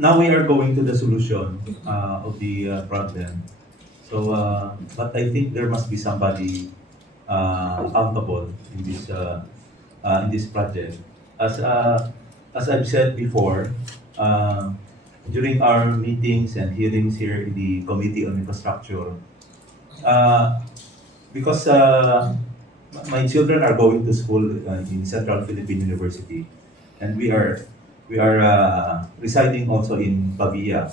now we are going to the solution of the problem. So, but I think there must be somebody accountable in this project. As I've said before, during our meetings and hearings here in the Committee on Infrastructure, because my children are going to school in Central Philippine University, and we are residing also in Pavia.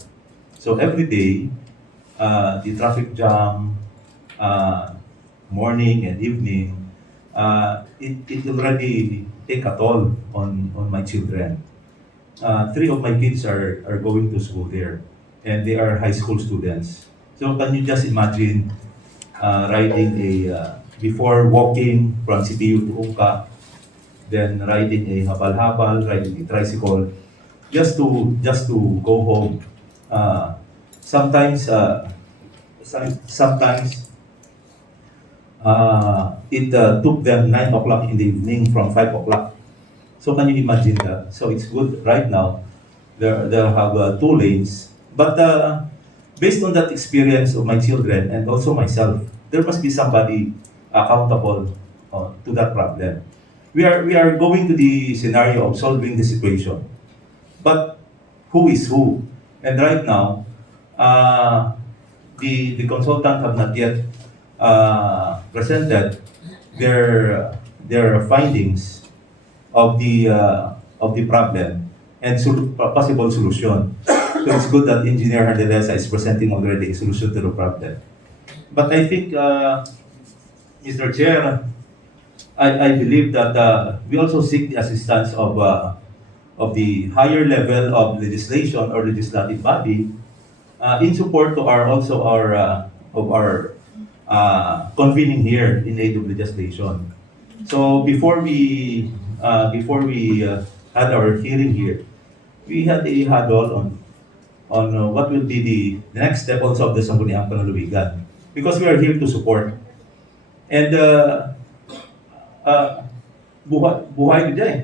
So every day, the traffic jam, morning and evening, it already take a toll on my children. Three of my kids are going to school there, and they are high school students. So can you just imagine riding before walking from CPU to Ungka, then riding a habal-habal, riding a tricycle, just to go home. Sometimes it took them 9 o'clock in the evening from 5 o'clock. So can you imagine that? So it's good right now. They have 2 lanes, but based on that experience of my children and also myself, there must be somebody accountable to that problem. We are going to the scenario of solving the situation, but who is who? And right now, the consultant have not yet presented their findings of the problem and possible solution. So it's good that Engineer Hardelesa is presenting already a solution to the problem. But I think, Mr. Chair, I believe that we also seek the assistance of the higher level of legislation or legislative body in support to our convening here in aid of legislation. So before we had our hearing here, we had a huddle on what will be the next step also of the Sangguniang Panlalawigan, because we are here to support. And buhay gid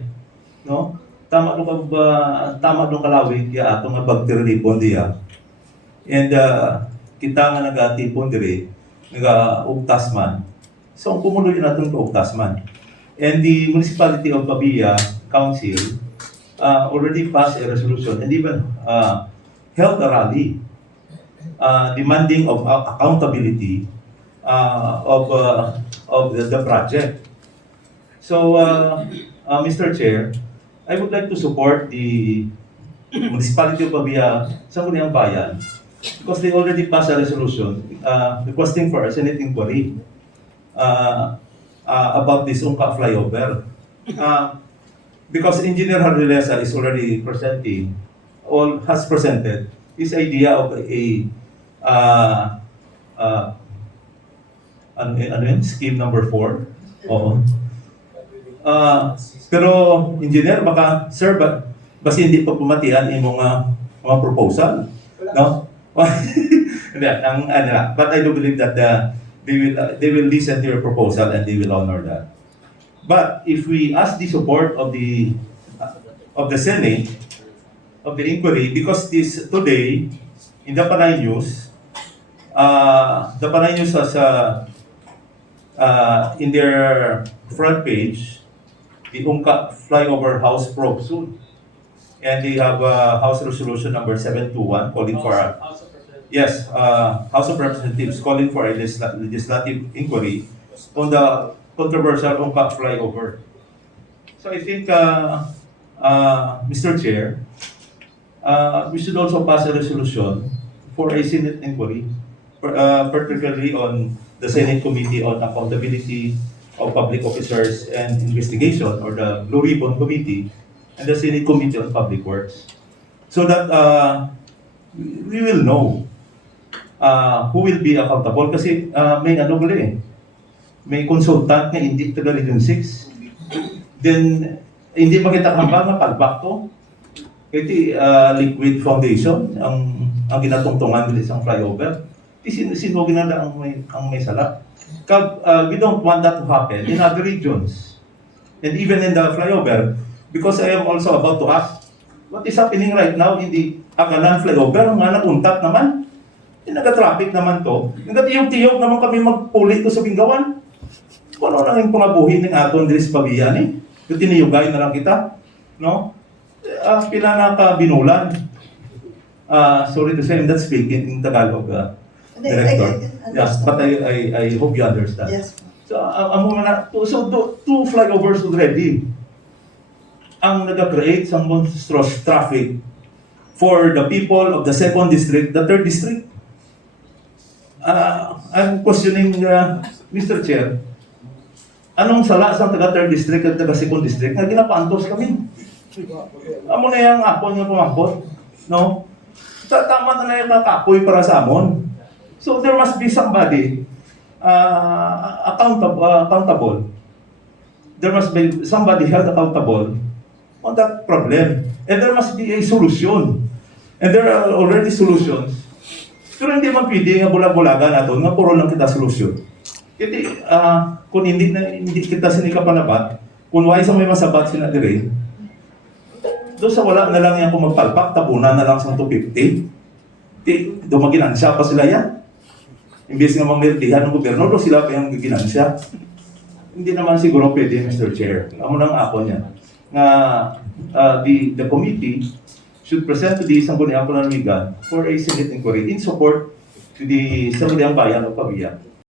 no? Tama nung kalawig ya atong nga pagtiripon diya. And kita nga nagatipon diri ugtas man. So ang Pumuluyo natin to ugtas man. And the municipality of Pavia Council already passed a resolution and even held a rally demanding of accountability of the project. So, Mr. Chair, I would like to support the municipality of Pavia Sangguniang Bayan because they already passed a resolution requesting for a Senate inquiry about this Ungka flyover. Because Engineer Hardelesa is already presenting or has presented his idea of a scheme number 4. Oo. Pero engineer baka sir basi hindi pa pumatian imong mga proposal, no? Hindi but I do believe that they will listen to your proposal and they will honor that. But if we ask the support of the Senate of the inquiry, because this today in the Panay News has in their front page the Ungka flyover house probe soon, and they have House Resolution number 721 calling for House of Representatives calling for a legislative inquiry on the controversial Ungka flyover. So I think, Mr. Chair, we should also pass a resolution for a Senate inquiry, particularly on the Senate Committee on Accountability of Public Officers and Investigation, or the Blue Ribbon Committee, and the Senate Committee on Public Works, so that we will know who will be accountable. Kasi may consultant na hindi taga Region 6. Then, hindi makita hambang na palbak to. Iti liquid foundation ang ginatungtungan nila isang flyover. Sinugin na ang may sala. We don't want that to happen in other regions. And even in the flyover, because I am also about to ask, what is happening right now in the Akalan flyover, nga naguntat naman. Naga-traffic naman to. Nagatiyog-tiyog naman kami magpuli ito sa Bingawan. Kung ano lang yung pangabuhin ng aton Dres Pabian eh. Kung tiniyugay na lang kita. No? Pila na ka binulan. Sorry to say, I'm not speaking in Tagalog, Director. Yes, but I hope you understand. Yes. So, two flyovers already ang nag-create sa monstrous traffic for the people of the 2nd District, the 3rd District. I'm questioning, Mr. Chair, anong sala sa taga 3rd District at taga 2nd District na ginapantos kami? Amo na yung ako niya pumangkot. No? Tama na yung kakapoy para sa amon. So there must be somebody accountable. There must be somebody held accountable on that problem. And there must be a solution. And there are already solutions. Pero hindi man pwede nga bulag-bulagan nato nga puro lang kita solusyon. Kasi kung hindi kita sinika panabat, kung why sa may masabat sila dire, doon sa wala na lang yan kung magpalpak, tabunan na lang sa 250. Dumaginansya pa sila yan. Imbes nga mangmertihan ng gobyerno, doon sila pa yung ginansya. Hindi naman siguro pwede, Mr. Chair. Amo lang ako niya. Nga the committee should present to the Sangguniang Pananawigan for a Senate inquiry in support to the Sangguniang Bayan of Pavia